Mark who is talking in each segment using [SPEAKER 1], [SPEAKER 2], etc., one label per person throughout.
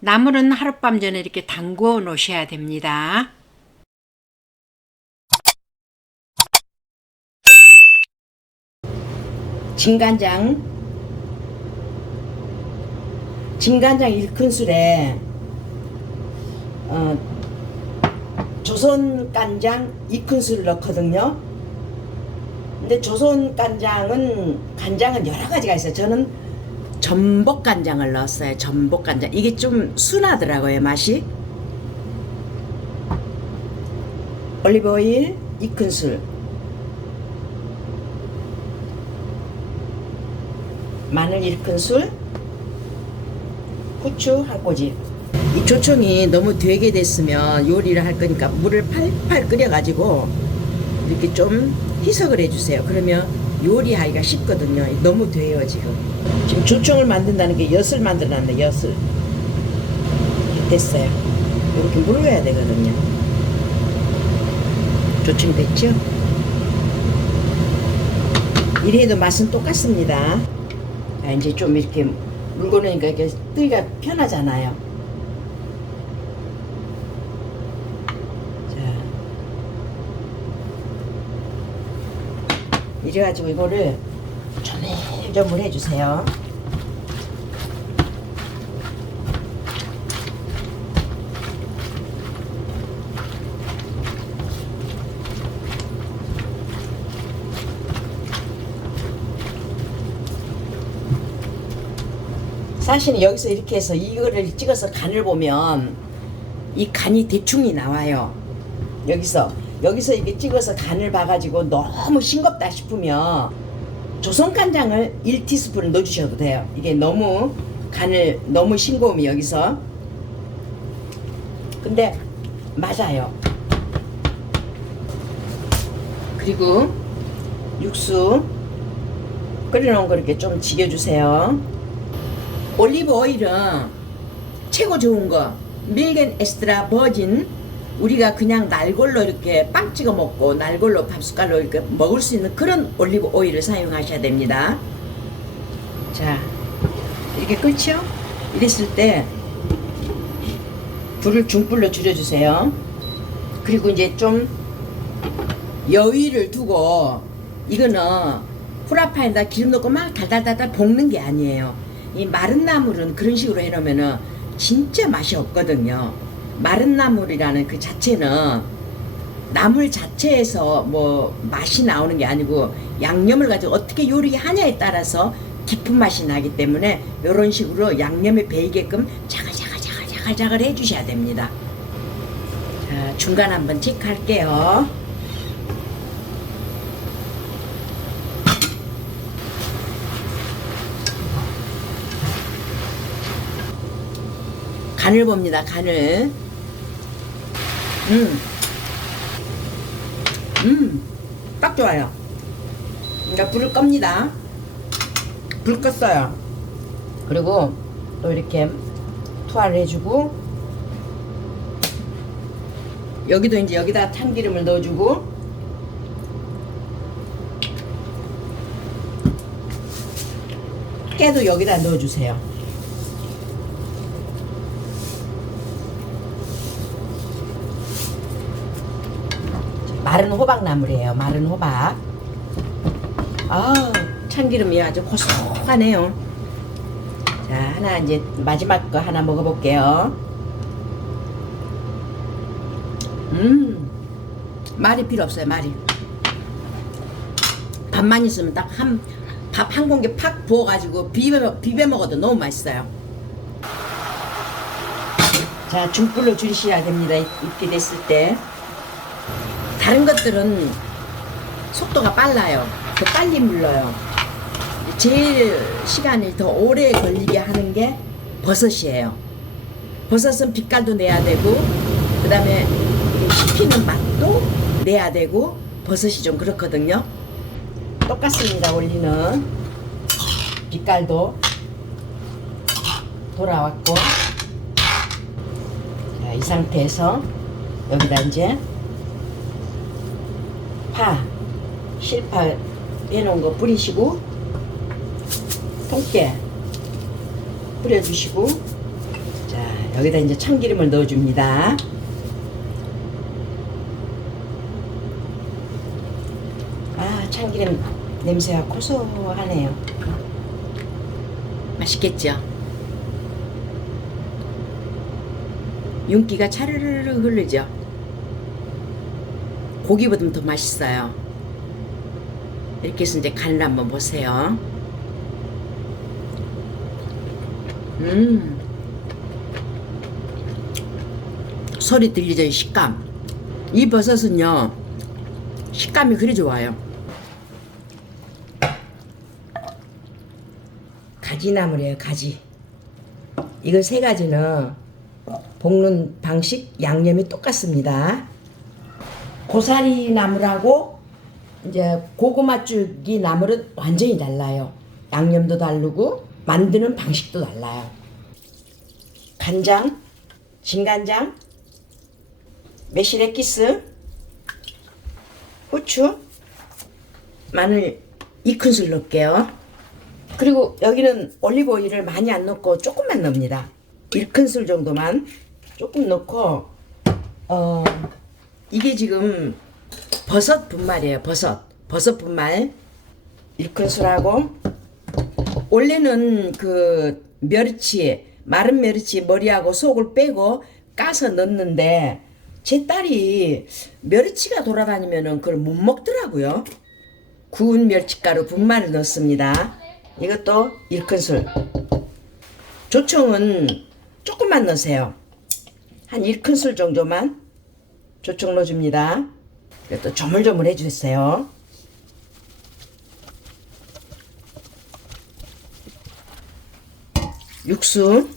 [SPEAKER 1] 나물은 하룻밤 전에 이렇게 담궈 놓으셔야 됩니다.
[SPEAKER 2] 진간장 진간장 1큰술에 어, 조선 간장 2큰술을 넣거든요. 근데 조선 간장은 간장은 여러 가지가 있어요. 저는 전복 간장을 넣었어요. 전복 간장. 이게 좀 순하더라고요 맛이. 올리브 오일 2큰술. 마늘 1큰술. 후추 한 꼬집. 이 조청이 너무 되게 됐으면 요리를 할 거니까 물을 팔팔 끓여 가지고 이렇게 좀 희석을 해주세요. 그러면 요리하기가 쉽거든요. 너무 돼요 지금. 지금 조청을 만든다는 게 엿을 만들어놨네 엿을. 됐어요. 이렇게 물러야 되거든요. 조청이 됐죠? 이래도 맛은 똑같습니다. 아, 이제 좀 이렇게 물고 넣으니까 이렇게 뜨기가 편하잖아요. 자. 이래가지고 이거를 조물조물 해주세요. 사실은 여기서 이렇게 해서 이거를 찍어서 간을 보면 이 간이 대충이 나와요. 여기서 여기서 이렇게 찍어서 간을 봐가지고 너무 싱겁다 싶으면 조선 간장을 1티스푼 넣어주셔도 돼요. 이게 너무 간을 너무 싱거우면 여기서 근데 맞아요. 그리고 육수 끓여놓은 거 이렇게 좀 지겨주세요. 올리브 오일은 최고 좋은 거 밀겐 에스트라 버진 우리가 그냥 날골로 이렇게 빵 찍어 먹고 날골로 밥 숟갈로 이렇게 먹을 수 있는 그런 올리브 오일을 사용하셔야 됩니다. 자, 이렇게 끓죠? 이랬을 때 불을 중불로 줄여주세요. 그리고 이제 좀 여위를 두고 이거는 프라파에다 기름 넣고 막 달달달달 볶는 게 아니에요. 이 마른 나물은 그런 식으로 해놓으면은 진짜 맛이 없거든요. 마른 나물이라는 그 자체는 나물 자체에서 뭐 맛이 나오는 게 아니고 양념을 가지고 어떻게 요리하냐에 따라서 깊은 맛이 나기 때문에 이런 식으로 양념에 배이게끔 자글자글자글자글 해주셔야 됩니다. 자, 중간 한번 체크할게요. 간을 봅니다. 간을. 음. 음. 딱 좋아요. 그러니까 불을 겁니다. 불 껐어요. 그리고 또 이렇게 투하를 해주고 여기도 이제 여기다 참기름을 넣어주고 깨도 여기다 넣어주세요. 마른 호박나물이에요. 마른 호박. 아, 참기름이 아주 고소하네요. 자, 하나 이제 마지막 거 하나 먹어볼게요. 음, 말이 필요 없어요. 말이. 밥만 있으면 딱 한 밥 한 공기 팍 부어가지고 비벼 비벼 먹어도 너무 맛있어요. 자, 중불로 줄이셔야 됩니다. 이렇게 됐을 때. 다른 것들은 속도가 빨라요. 더 빨리 물러요. 제일 시간이 더 오래 걸리게 하는 게 버섯이에요. 버섯은 빛깔도 내야 되고, 그 다음에 씹히는 맛도 내야 되고, 버섯이 좀 그렇거든요. 똑같습니다, 원리는. 빛깔도 돌아왔고. 자, 이 상태에서 여기다 이제 파, 실파 해놓은 거 뿌리시고 통깨 뿌려주시고 자 여기다 이제 참기름을 넣어줍니다. 아, 참기름 냄새가 고소하네요. 맛있겠죠? 윤기가 차르르르 흐르죠? 고기보다 더 맛있어요. 이렇게 해서 이제 간을 한번 보세요. 음. 소리 들리죠? 이 식감. 이 버섯은요, 식감이 그리 좋아요. 가지나물이에요, 가지. 이거 세 가지는 볶는 방식, 양념이 똑같습니다. 고사리 나물하고 이제 고구마 줄기 나물은 완전히 달라요. 양념도 다르고 만드는 방식도 달라요. 간장, 진간장, 매실액기스, 후추, 마늘 2큰술 넣을게요. 그리고 여기는 올리브 오일을 많이 안 넣고 조금만 넣습니다. 1큰술 정도만 조금 넣고 어 이게 지금 버섯 분말이에요. 버섯. 버섯 분말 1큰술하고 원래는 그 멸치 마른 멸치 머리하고 속을 빼고 까서 넣는데 제 딸이 멸치가 돌아다니면은 그걸 못 먹더라고요. 구운 멸치가루 분말을 넣습니다. 이것도 1큰술. 조청은 조금만 넣으세요. 한 1큰술 정도만 조청 넣어줍니다. 이것도 조물조물 해주세요. 육수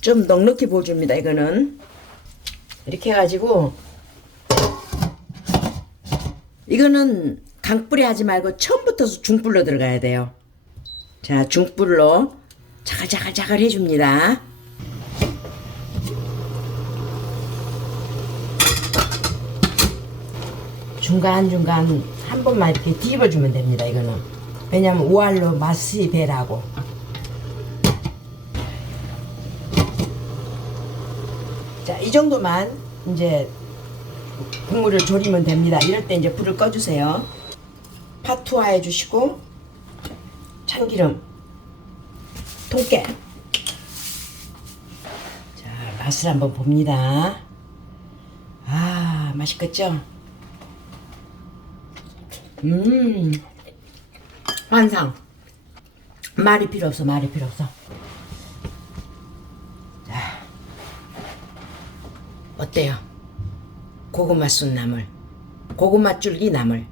[SPEAKER 2] 좀 넉넉히 부어줍니다. 이거는 이렇게 해가지고 이거는 강불에 하지 말고 처음부터 중불로 들어가야 돼요. 자 중불로 자글자글자글 해줍니다. 중간중간 한 번만 이렇게 뒤집어주면 됩니다. 이거는 왜냐면 우알로 맛이 배라고. 자, 이 정도만 이제 국물을 졸이면 됩니다. 이럴 때 이제 불을 꺼주세요. 파 투하해 주시고 참기름, 통깨. 자, 맛을 한번 봅니다. 아, 맛있겠죠? 음, 환상. 말이 필요 없어, 말이 필요 없어. 자, 어때요? 고구마 순 나물, 고구마 줄기 나물.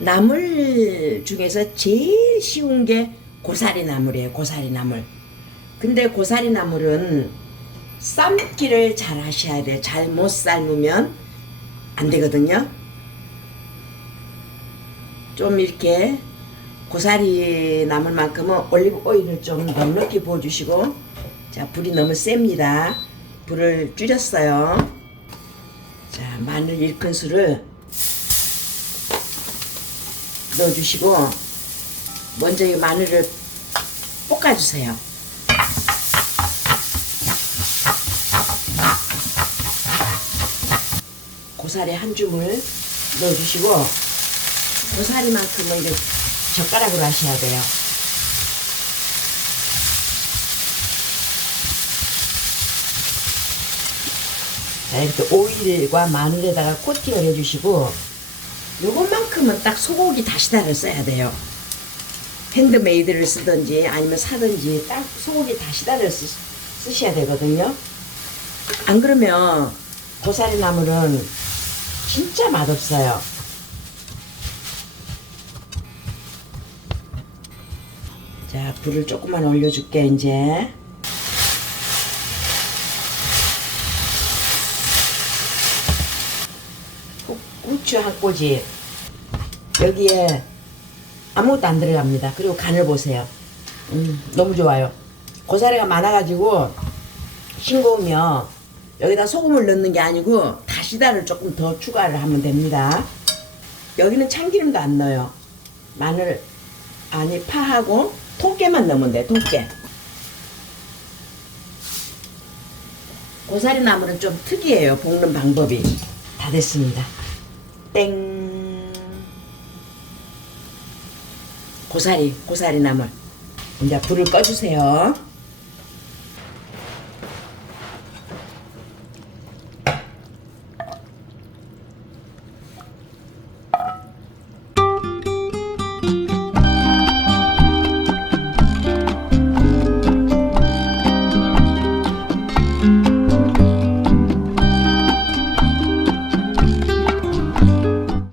[SPEAKER 2] 나물 중에서 제일 쉬운 게 고사리 나물이에요, 고사리 나물. 근데 고사리 나물은 삶기를 잘 하셔야 돼요. 잘 못 삶으면 안 되거든요. 좀 이렇게 고사리 남을 만큼은 올리브 오일을 좀 넉넉히 부어주시고 자 불이 너무 셉니다. 불을 줄였어요. 자 마늘 1큰술을 넣어주시고 먼저 이 마늘을 볶아주세요. 고사리 한 줌을 넣어주시고 고사리만큼은 이제 젓가락으로 하셔야 돼요. 자, 이렇게 오일과 마늘에다가 코팅을 해주시고 요것만큼은 딱 소고기 다시다를 써야 돼요. 핸드메이드를 쓰든지 아니면 사든지 딱 소고기 다시다를 쓰, 쓰셔야 되거든요. 안 그러면 고사리 나물은 진짜 맛없어요. 자, 불을 조금만 올려줄게, 이제. 후- 후추 한 꼬지. 여기에 아무것도 안 들어갑니다. 그리고 간을 보세요. 음, 너무 좋아요. 고사리가 많아가지고 싱거우면 여기다 소금을 넣는 게 아니고 다시다를 조금 더 추가를 하면 됩니다. 여기는 참기름도 안 넣어요. 마늘 아니 파하고 통깨만 넣으면 돼 통깨 고사리 나물은 좀 특이해요. 볶는 방법이. 다 됐습니다. 땡. 고사리, 고사리 나물. 이제 불을 꺼주세요.